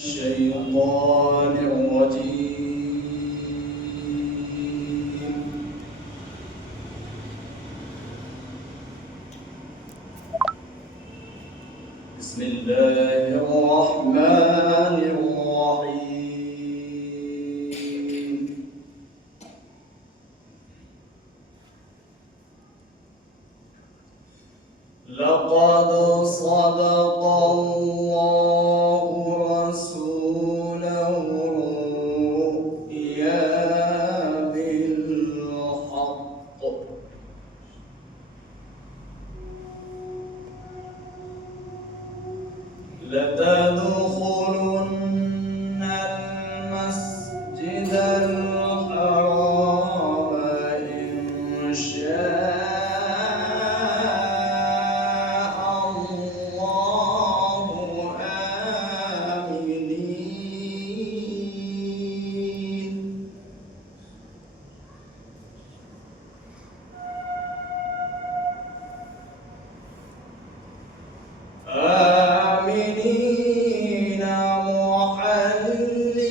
الشيطان الرجيم. بسم الله الرحمن الرحيم. لقد صدق الله رسوله الرؤيا بالحق لتدخلن المسجد الحرام إن شاء الله آمنين. آمنين محلقين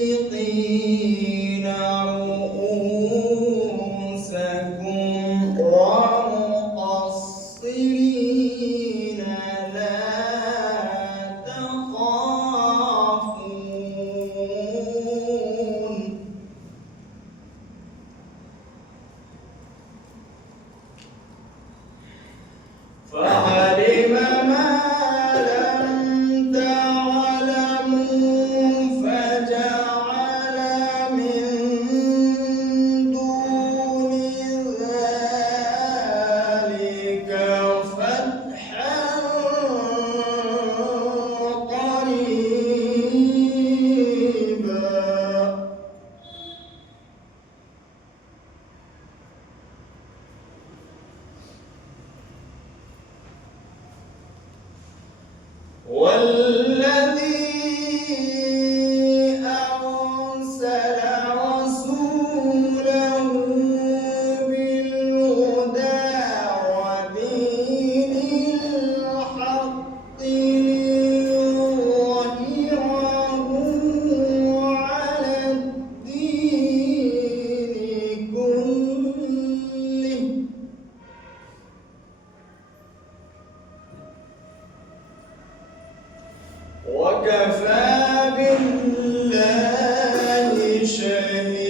رؤوسكم ومقصرين لا تخافون. فعلم ما لم تعلموا فجعل من دون ذلك فتحا قريبا. والذي أرسل رسوله بالهدى ودين الحق ليظهره على الدين كله وكفى بالله شهيدا.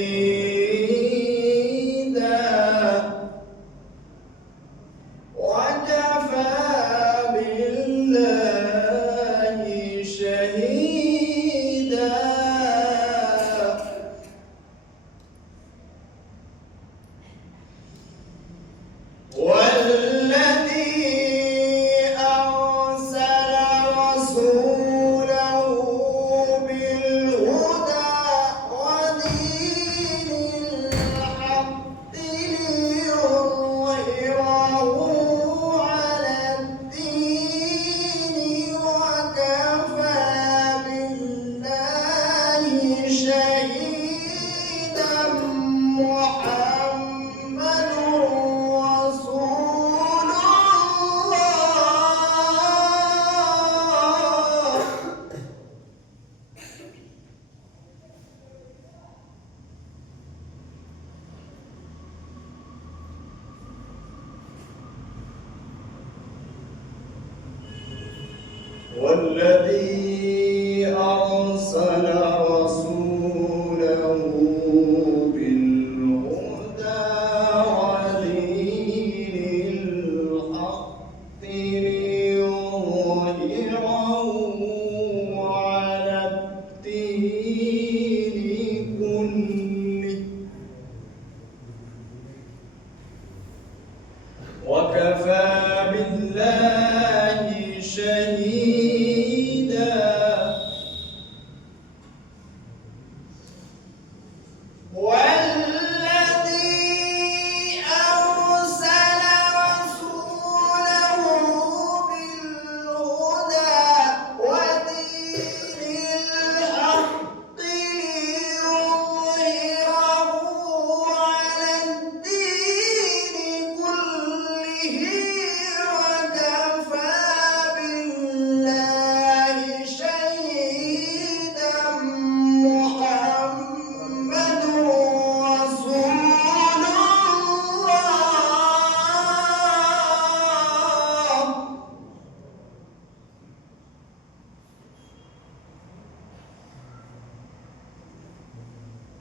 وكفى بالله شهيدا. والذي أرسل رسوله بالهدى ودين الحق ليظهره على الدين وكفى بالله شهيدا. محمد رسول الله. والذي أرسل رسوله بالهدى ودين الحق ليظهره على الدين كله وكفى بالله شهيدا.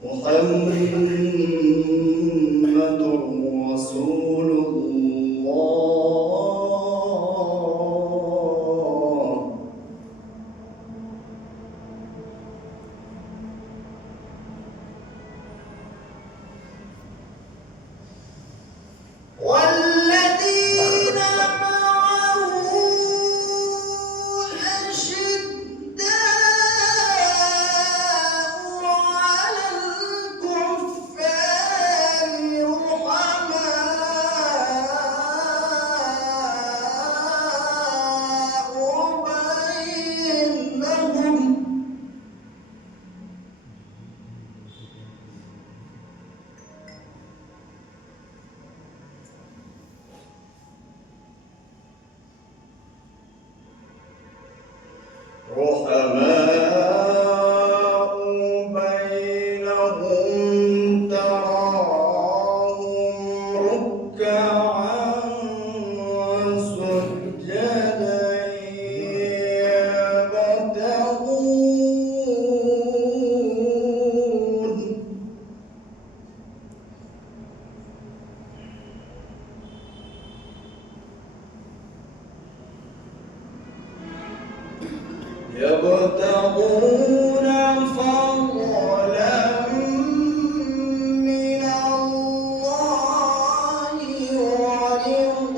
محمد رسول الله. والذين معه أشداء على الكفار رحماء بينهم. رحماء بينهم تراهم ركعا سجدا يبتغون فضلا من الله ورضوانا.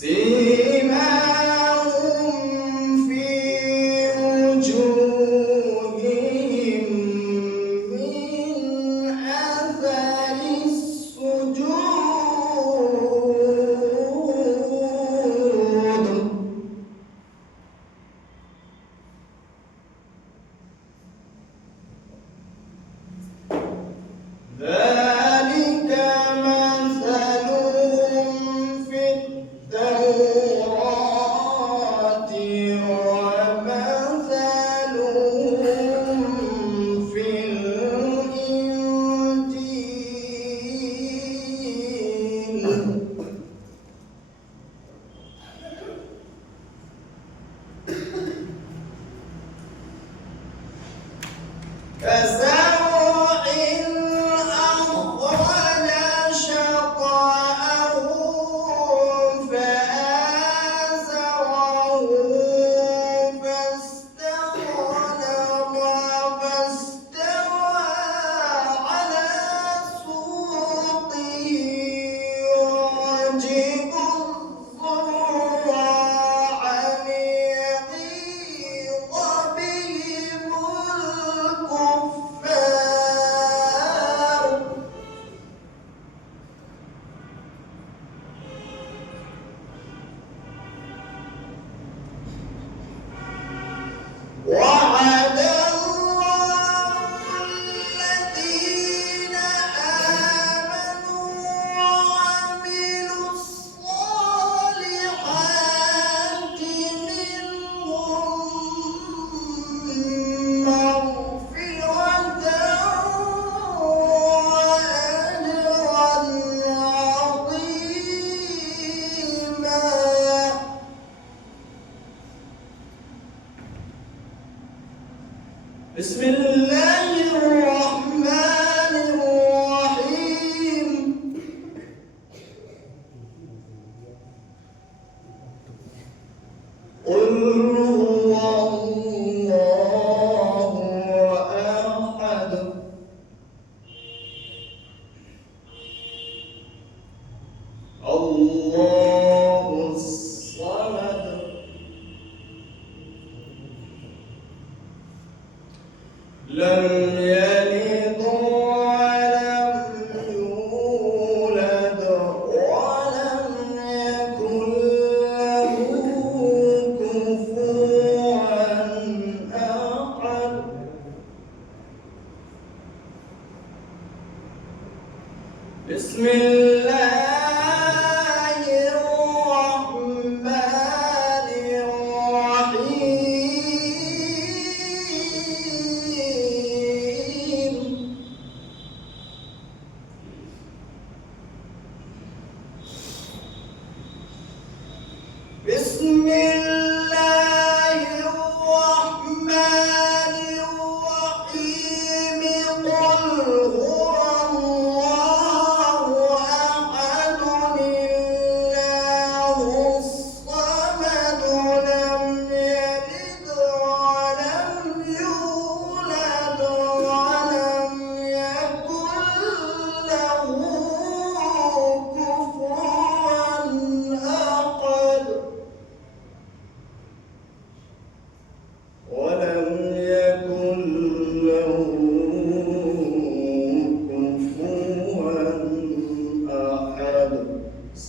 سيماهم في وجوههم من أثر السجود. ذلك مثلهم في التوراة ومثلهم في الإنجيل كزرع أخرج شطأه فآزره فاستوى على سوقه يعجب الزراع ليغيظ بهم الكفار. وعد الله الذين آمنوا وعملوا الصالحات منهم مغفرة وأجرا عظيما. بسم الله الرحمن الرحيم. قل هو الله أحد الله الصمد لم يلد ولم يولد ولم يكن له كفوا أحد. بسم الله الرحمن الرحيم.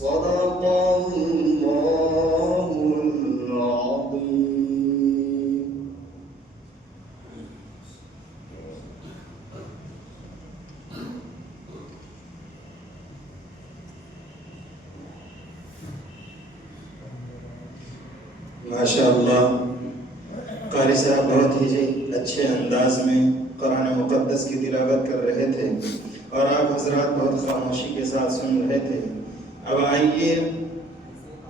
सदक़ल्लाहुल अज़ीम। माशाअल्लाह, कारी साहब बहुत ही अच्छे अंदाज में कुरान मुक़द्दस की तिलावत कर रहे थे और आप हजरात बहुत खामोशी के साथ सुन रहे थे। अब आइए